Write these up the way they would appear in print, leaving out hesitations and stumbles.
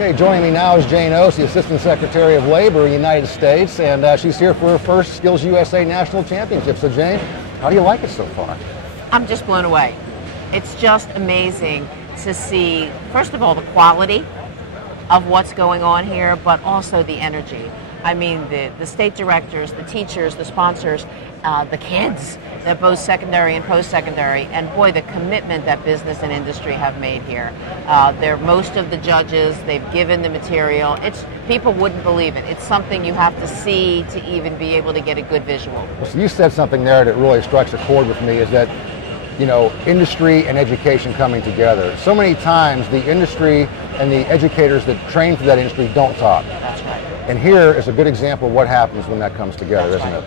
Okay, joining me now is Jane Oates, the Assistant Secretary of Labor in the United States, and she's here for her first SkillsUSA National Championship. So Jane, how do you like it so far? I'm just blown away. It's just amazing to see, first of all, the quality of what's going on here, but also the energy. I mean, the state directors, the teachers, the sponsors, the kids, that both secondary and post-secondary, and boy, the commitment that business and industry have made here. Most of the judges, they've given the material. People wouldn't believe it. It's something you have to see to even be able to get a good visual. Well, so you said something there that really strikes a chord with me, is that, you know, industry and education coming together. So many times the industry and the educators that train for that industry don't talk. That's right. And here is a good example of what happens when that comes together, isn't it?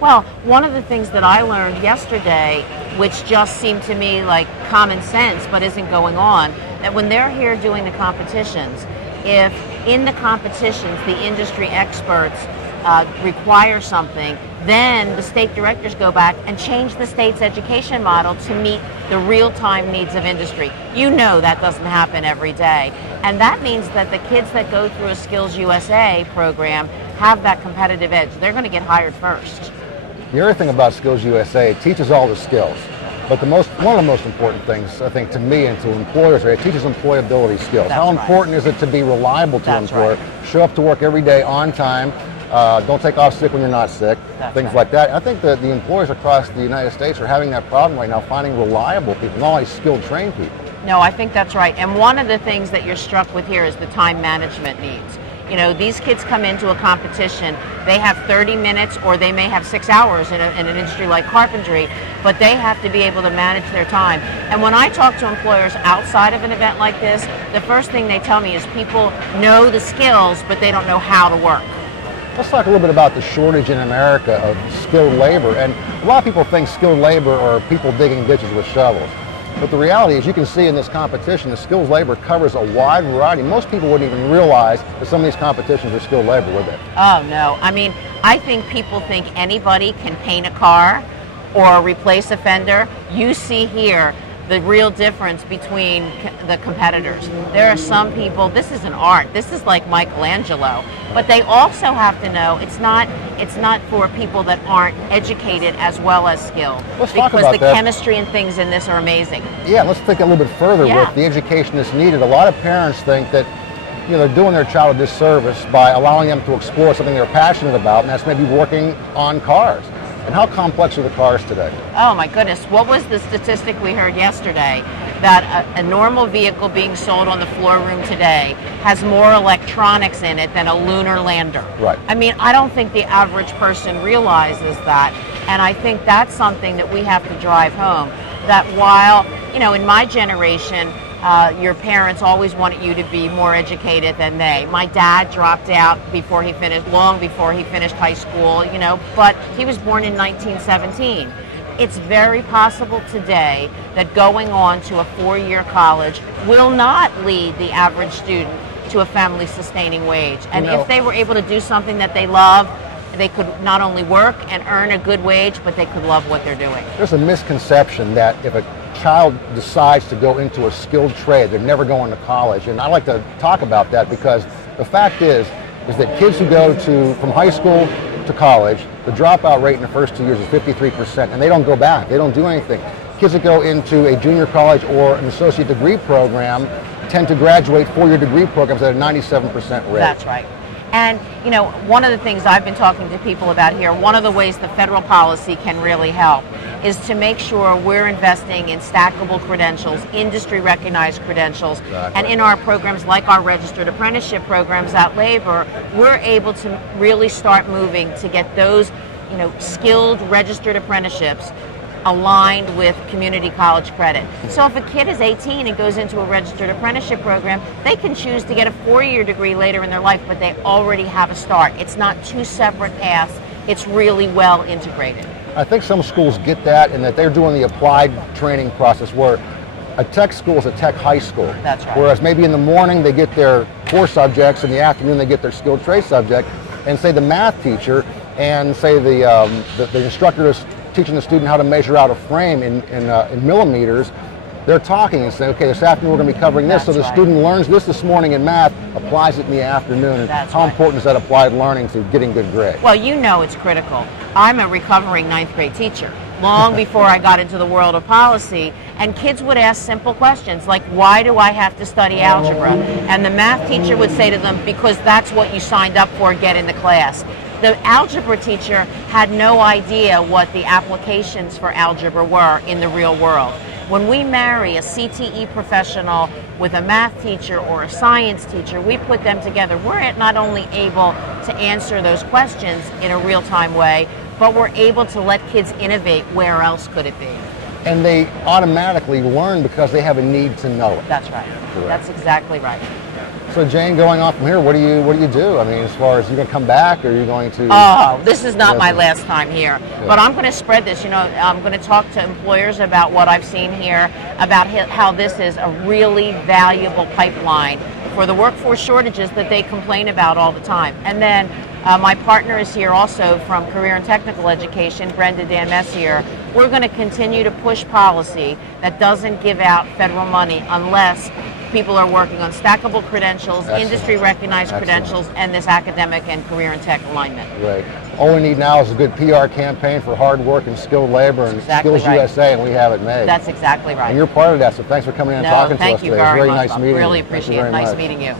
Well, one of the things that I learned yesterday, which just seemed to me like common sense but isn't going on, that when they're here doing the competitions, if in the competitions the industry experts require something, then the state directors go back and change the state's education model to meet the real-time needs of industry. You know that doesn't happen every day. And that means that the kids that go through a SkillsUSA program have that competitive edge. They're going to get hired first. The other thing about SkillsUSA, it teaches all the skills. But one of the most important things, I think, to me and to employers, it teaches employability skills. How important is it to be reliable to an employer? Show up to work every day on time. Don't take off sick when you're not sick, things like that. I think that the employers across the United States are having that problem right now, finding reliable people, not only skilled, trained people. No, I think that's right. And one of the things that you're struck with here is the time management needs. You know, these kids come into a competition, they have 30 minutes or they may have 6 hours in an industry like carpentry, but they have to be able to manage their time. And when I talk to employers outside of an event like this, the first thing they tell me is people know the skills, but they don't know how to work. Let's talk a little bit about the shortage in America of skilled labor. And a lot of people think skilled labor are people digging ditches with shovels. But the reality is, you can see in this competition, the skilled labor covers a wide variety. Most people wouldn't even realize that some of these competitions are skilled labor, would they? Oh, no. I mean, I think people think anybody can paint a car or replace a fender. You see here the real difference between the competitors. There are some people, this is an art, this is like Michelangelo, but they also have to know it's not for people that aren't educated as well as skilled. Let's talk about the that. Chemistry and things in this are amazing. Yeah, let's think a little bit further with the education that's needed. A lot of parents think that, you know, they're doing their child a disservice by allowing them to explore something they're passionate about, and that's maybe working on cars. And how complex are the cars today? Oh my goodness, what was the statistic we heard yesterday? That a normal vehicle being sold on the floor room today has more electronics in it than a lunar lander. Right. I mean, I don't think the average person realizes that, and I think that's something that we have to drive home. That while, you know, in my generation, your parents always wanted you to be more educated than they. My dad dropped out long before he finished high school, you know, but he was born in 1917. It's very possible today that going on to a 4-year college will not lead the average student to a family-sustaining wage. And if they were able to do something that they love, they could not only work and earn a good wage, but they could love what they're doing. There's a misconception that if a child decides to go into a skilled trade, they're never going to college. And I like to talk about that because the fact is that kids who go from high school to college, the dropout rate in the first 2 years is 53%, and they don't go back. They don't do anything. Kids that go into a junior college or an associate degree program tend to graduate 4-year degree programs at a 97% rate. That's right. And, you know, one of the things I've been talking to people about here, one of the ways the federal policy can really help is to make sure we're investing in stackable credentials, industry-recognized credentials, and in our programs like our registered apprenticeship programs at Labor, we're able to really start moving to get those, you know, skilled registered apprenticeships aligned with community college credit. So if a kid is 18 and goes into a registered apprenticeship program, they can choose to get a 4-year degree later in their life, but they already have a start. It's not two separate paths. It's really well integrated. I think some schools get that, and that they're doing the applied training process where a tech school is a tech high school. That's right. Whereas maybe in the morning they get their core subjects, in the afternoon they get their skilled trade subject, and say the math teacher and say the instructor is teaching the student how to measure out a frame in millimeters, they're talking and saying, okay, this afternoon we're going to be covering this, so the student learns this morning in math, applies it in the afternoon, and how important is that applied learning to getting good grades? Well, you know it's critical. I'm a recovering 9th grade teacher, long before I got into the world of policy, and kids would ask simple questions like, why do I have to study algebra? And the math teacher would say to them, because that's what you signed up for, get in the class. The algebra teacher had no idea what the applications for algebra were in the real world. When we marry a CTE professional with a math teacher or a science teacher, we put them together. We're not only able to answer those questions in a real-time way, but we're able to let kids innovate. Where else could it be? And they automatically learn because they have a need to know it. That's right. Correct. That's exactly right. So Jane, going on from here, what do you do? I mean, as far as, you going to come back, or are you going to? Oh, this is not my last time here. Yeah. But I'm going to spread this. You know, I'm going to talk to employers about what I've seen here, about how this is a really valuable pipeline for the workforce shortages that they complain about all the time. And then my partner is here also from Career and Technical Education, Brenda Dan Messier. We're going to continue to push policy that doesn't give out federal money unless people are working on stackable credentials, industry-recognized credentials, and this academic and career and tech alignment. Right. All we need now is a good PR campaign for hard work and skilled labor, and SkillsUSA, and we have it made. That's exactly right. And you're part of that, so thanks for coming in and talking to us today. Thank you very much. Nice meeting you. Really appreciate it. Nice meeting you.